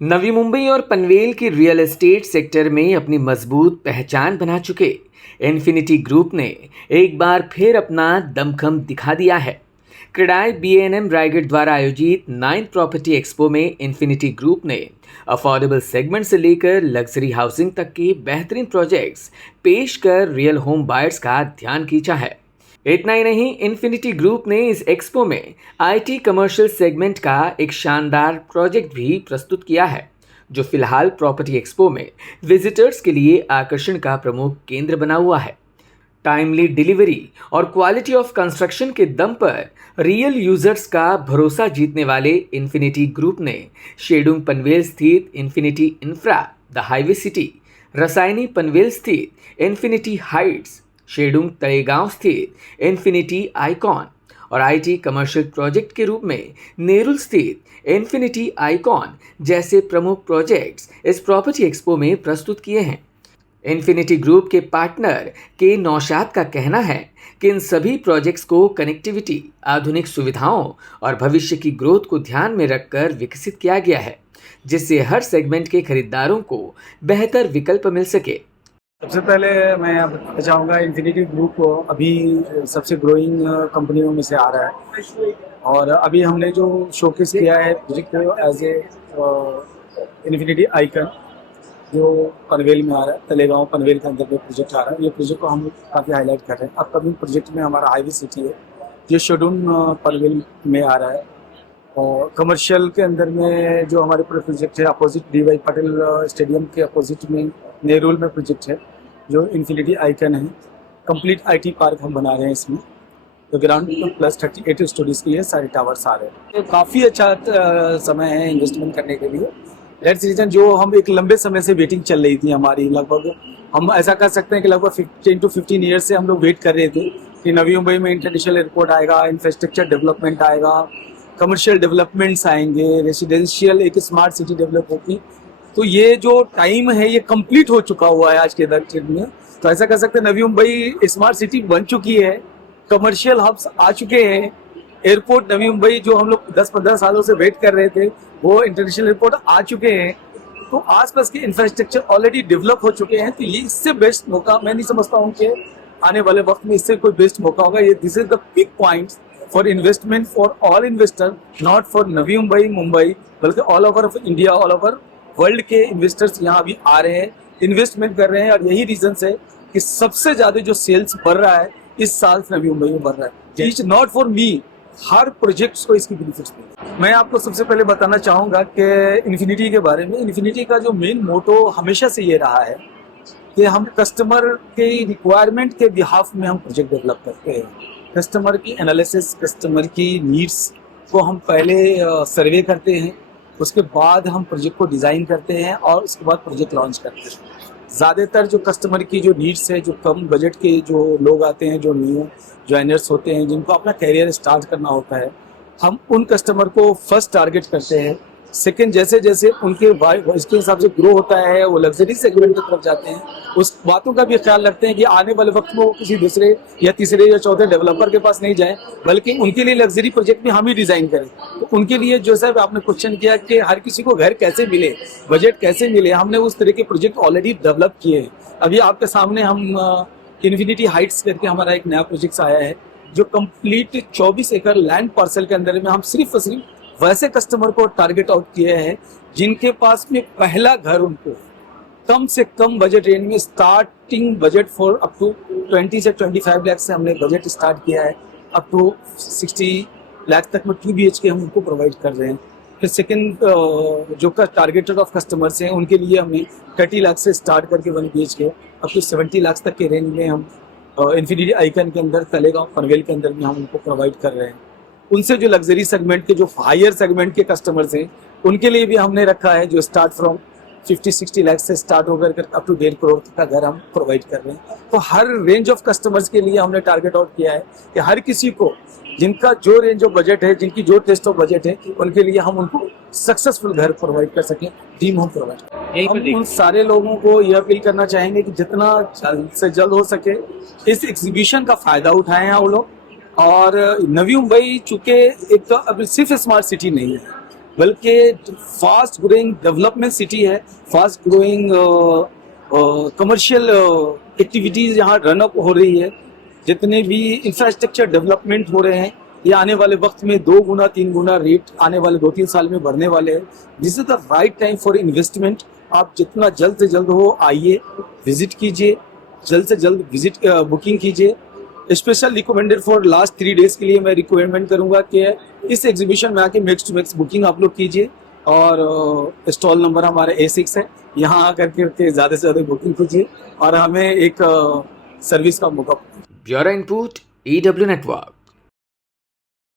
नवी मुंबई और पनवेल की real estate sector में अपनी मजबूत पहचान बना चुके इन्फिनिटी ग्रुप ने एक बार फिर अपना दमखम दिखा दिया है। क्रेडाई बीएनएम रायगढ़ द्वारा आयोजित 9th प्रॉपर्टी एक्सपो में इन्फिनिटी ग्रुप ने अफोर्डेबल सेगमेंट से लेकर लग्जरी हाउसिंग तक के बेहतरीन प्रोजेक्ट्स पेश कर रियल होम बायर्स का ध्यान खींचा है। इतना ही नहीं, इन्फिनिटी ग्रुप ने इस एक्सपो में आईटी कमर्शियल सेगमेंट का एक शानदार प्रोजेक्ट भी प्रस्तुत किया है, जो फिलहाल प्रॉपर्टी एक्सपो में विजिटर्स के लिए आकर्षण का प्रमुख केंद्र बना हुआ है। टाइमली डिलीवरी और क्वालिटी ऑफ कंस्ट्रक्शन के दम पर रियल यूजर्स का भरोसा जीतने वाले इन्फिनिटी ग्रुप ने शेडुंग पनवेल स्थित infinity infra the highway city, Rasayani Panvel स्थित इन्फिनिटी हाइट्स, शेडुंग तलेगांव स्थित इन्फिनिटी आइकॉन और आईटी कमर्शियल प्रोजेक्ट के रूप में नेरुल स्थित इन्फिनिटी आइकॉन जैसे प्रमुख प्रोजेक्ट्स इस प्रॉपर्टी एक्सपो में प्रस्तुत किए हैं। इन्फिनिटी ग्रुप के पार्टनर के नौशाद का कहना है कि इन सभी प्रोजेक्ट्स को कनेक्टिविटी, आधुनिक सुविधाओं और भविष्य की ग्रोथ को ध्यान में रखकर विकसित किया गया है, जिससे हर सेगमेंट के खरीदारों को बेहतर विकल्प मिल सके। सबसे पहले मैं बताना चाहूँगा, इन्फिनिटी ग्रुप अभी सबसे ग्रोइंग कंपनियों में से आ रहा है और अभी हमने जो शोकेस किया है project as a infinity icon जो पनवेल में आ रहा है, तलेगांव पनवेल के अंदर में प्रोजेक्ट आ रहा है। ये प्रोजेक्ट को हम काफ़ी हाईलाइट कर रहे हैं। अपकमिंग प्रोजेक्ट में हमारा हाईवे सिटी है जो शेडुन पनवेल में आ रहा है और कमर्शियल के अंदर में जो हमारे पूरे प्रोजेक्ट है अपोजिट DY पटेल स्टेडियम के अपोजिट में नेरुल में प्रोजेक्ट है जो इन्फिनिटी आइकन है। कंप्लीट IT पार्क हम बना रहे हैं इसमें, तो ग्राउंड प्लस 38 स्टोरीज की है, सारे टावर्स आ रहे हैं। तो काफ़ी अच्छा समय है इन्वेस्टमेंट करने के लिए। दैट्स रीजन जो हम एक लंबे समय से वेटिंग चल रही थी हमारी, लगभग हम ऐसा कर सकते हैं कि लगभग 10 to 15 ईयर्स से हम लोग वेट कर रहे थे कि नवी मुंबई में इंटरनेशनल एयरपोर्ट आएगा, इंफ्रास्ट्रक्चर डेवलपमेंट आएगा, कमर्शियल डेवलपमेंट्स आएंगे, रेसिडेंशियल एक स्मार्ट सिटी डेवलप होगी। तो ये जो टाइम है ये कंप्लीट हो चुका हुआ है आज के डेट में। तो ऐसा कर सकते हैं नवी मुंबई स्मार्ट सिटी बन चुकी है, कमर्शियल हब्स आ चुके हैं, एयरपोर्ट नवी मुंबई जो हम लोग 10-15 सालों से वेट कर रहे थे वो इंटरनेशनल एयरपोर्ट आ चुके हैं। तो आसपास के इंफ्रास्ट्रक्चर ऑलरेडी डेवलप हो चुके हैं। तो ये इससे बेस्ट मौका मैं नहीं समझता हूँ कि आने वाले वक्त में इससे कोई बेस्ट मौका होगा। ये this is the big point for investment for all investor, not for Navi Mumbai बल्कि all over India, all over world के इन्वेस्टर्स यहाँ अभी आ रहे हैं, इन्वेस्टमेंट कर रहे हैं। और यही रीजन है कि सबसे ज्यादा जो सेल्स बढ़ रहा है इस साल नवी मुंबई में बढ़ रहा है। It's not for me, her projects को इसकी बेनिफिट्स मिले। मैं आपको सबसे पहले बताना चाहूँगा कि इन्फिनिटी के बारे में। इन्फिनिटी का जो मेन मोटो हमेशा से ये रहा है कि हम कस्टमर के रिक्वायरमेंट के बिहाफ में हम प्रोजेक्ट डेवलप करते हैं। कस्टमर की एनालिसिस, कस्टमर की नीड्स को हम पहले सर्वे करते हैं, उसके बाद हम प्रोजेक्ट को डिज़ाइन करते हैं और उसके बाद प्रोजेक्ट लॉन्च करते हैं। ज़्यादातर जो कस्टमर की जो नीड्स है, जो कम बजट के जो लोग आते हैं, जो न्यू ज्वाइनर्स होते हैं, जिनको अपना कैरियर स्टार्ट करना होता है, हम उन कस्टमर को फर्स्ट टारगेट करते हैं। सेकंड, जैसे जैसे उनके इसके हिसाब से ग्रो होता है, वो लग्जरी सेगमेंट की तरफ जाते हैं, उस बातों का भी ख्याल रखते हैं कि आने वाले वक्त में वो किसी दूसरे या तीसरे या चौथे डेवलपर के पास नहीं जाए, बल्कि उनके लिए लग्जरी प्रोजेक्ट भी हम ही डिज़ाइन करें। तो उनके लिए जो सर आपने क्वेश्चन किया कि हर किसी को घर कैसे मिले, बजट कैसे मिले, हमने उस तरह के प्रोजेक्ट ऑलरेडी डेवलप किए हैं। अभी आपके सामने हम इन्फिनिटी हाइट्स करके हमारा एक नया प्रोजेक्ट आया है जो कंप्लीट 24 एकड़ लैंड पार्सल के अंदर में हम सिर्फ और सिर्फ वैसे कस्टमर को टारगेट आउट किए हैं जिनके पास में पहला घर, उनको कम से कम बजट रेंज में starting budget for up to 20 से 25 लाख से हमने बजट स्टार्ट किया है, अप टू 60 लाख तक में 2 BHK हम उनको प्रोवाइड कर रहे हैं। फिर सेकंड जो का टारगेटेड ऑफ कस्टमर्स हैं उनके लिए हमने 30 लाख से स्टार्ट करके 1 BHK अप टू 70 लाख तक के रेंज में हम इन्फिनिटी आइकन के अंदर, तलेगांव पनवेल के अंदर में हम उनको प्रोवाइड कर रहे हैं। उनसे जो लग्जरी सेगमेंट के, जो हायर सेगमेंट के कस्टमर्स हैं, उनके लिए भी हमने रखा है जो स्टार्ट फ्रॉम 50-60 लाख से स्टार्ट होकर अप टू 1.5 करोड़ का घर हम प्रोवाइड कर रहे हैं। तो हर रेंज ऑफ कस्टमर्स के लिए हमने टारगेट आउट किया है कि हर किसी को जिनका जो रेंज ऑफ बजट है, जिनकी जो टेस्ट ऑफ बजट है, उनके लिए हम उनको सक्सेसफुल घर प्रोवाइड कर सकें, ड्रीम होम प्रोवाइड करें। हम उन सारे लोगों को यह अपील करना चाहेंगे कि जितना जल्द से जल्द हो सके इस एग्जीबिशन का फायदा उठाएं वो लोग। और नवी मुंबई चूंकि एक तो अभी सिर्फ स्मार्ट सिटी नहीं है, बल्कि फास्ट ग्रोइंग डेवलपमेंट सिटी है, फास्ट ग्रोइंग कमर्शियल एक्टिविटीज यहाँ रन अप हो रही है। जितने भी इंफ्रास्ट्रक्चर डेवलपमेंट हो रहे हैं ये आने वाले वक्त में 2 गुना 3 गुना रेट आने वाले 2-3 साल में बढ़ने वाले हैं। This is the right time for investment. आप जितना जल्द से जल्द हो आइए, विजिट कीजिए, जल्द से जल्द विजिट बुकिंग कीजिए। Special recommended for last 3 days के लिए मैं रिकमेंड करूंगा कि इस एग्जीबिशन में आके मैक्स टू मैक्स बुकिंग आप लोग कीजिए। और स्टॉल नंबर हमारा A6 है, यहाँ आकर के ज़्यादा से ज़्यादा बुकिंग कीजिए और हमें एक सर्विस का मौका। Bureau input EW network.